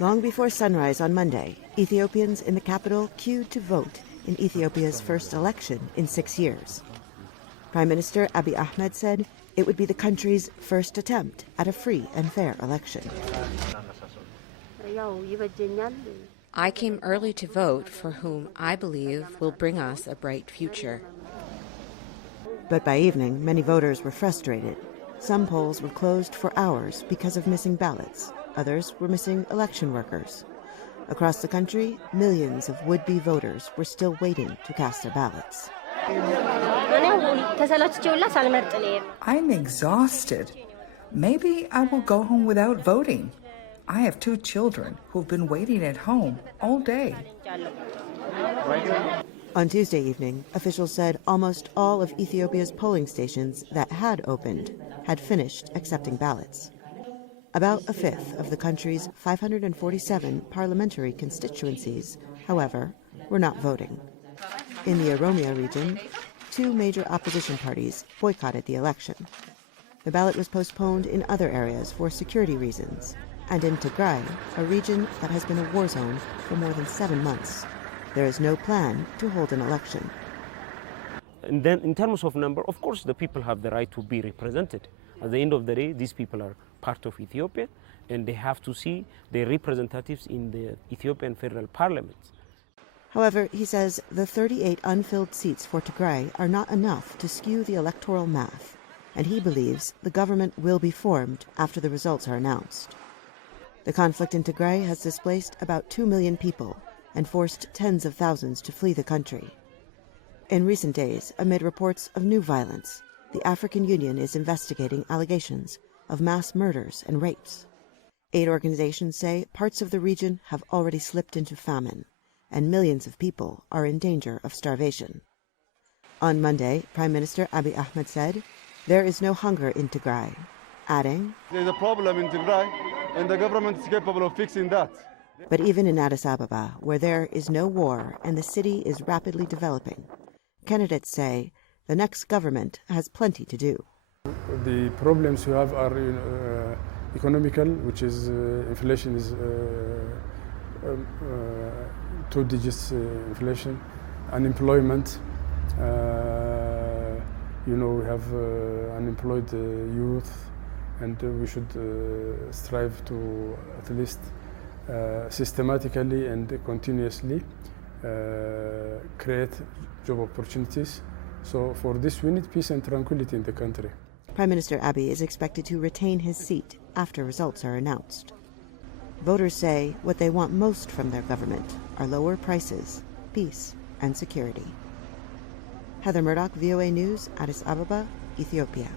Long before sunrise on Monday, Ethiopians in the capital queued to vote in Ethiopia's first election in 6 years. Prime Minister Abiy Ahmed said it would be the country's first attempt at a free and fair election. I came early to vote for whom I believe will bring us a bright future. But by evening, many voters were frustrated. Some polls were closed for hours because of missing ballots. Others were missing election workers. Across the country, millions of would-be voters were still waiting to cast their ballots. I'm exhausted. Maybe I will go home without voting. I have 2 children who've been waiting at home all day. On Tuesday evening, officials said almost all of Ethiopia's polling stations that had opened had finished accepting ballots. About a fifth of the country's 547 parliamentary constituencies, however, were not voting. In the Oromia region, 2 major opposition parties boycotted the election. The ballot was postponed in other areas for security reasons, and in Tigray, a region that has been a war zone for more than 7 months. There is no plan to hold an election. And then in terms of number, of course, the people have the right to be represented. At the end of the day, these people are part of Ethiopia, and they have to see their representatives in the Ethiopian federal parliament. However, he says the 38 unfilled seats for Tigray are not enough to skew the electoral math, and he believes the government will be formed after the results are announced. The conflict in Tigray has displaced about 2 million people and forced tens of thousands to flee the country. In recent days, amid reports of new violence, the African Union is investigating allegations of mass murders and rapes. Aid organizations say parts of the region have already slipped into famine, and millions of people are in danger of starvation. On Monday, Prime Minister Abiy Ahmed said, "There is no hunger in Tigray," adding, "There's a problem in Tigray, and the government is capable of fixing that." But even in Addis Ababa, where there is no war and the city is rapidly developing, candidates say the next government has plenty to do. The problems we have are economical, which is inflation is 2 digits inflation, unemployment. We have unemployed youth, and we should strive to at least systematically and continuously create job opportunities. So for this, we need peace and tranquility in the country. Prime Minister Abiy is expected to retain his seat after results are announced. Voters say what they want most from their government are lower prices, peace, and security. Heather Murdock, VOA News, Addis Ababa, Ethiopia.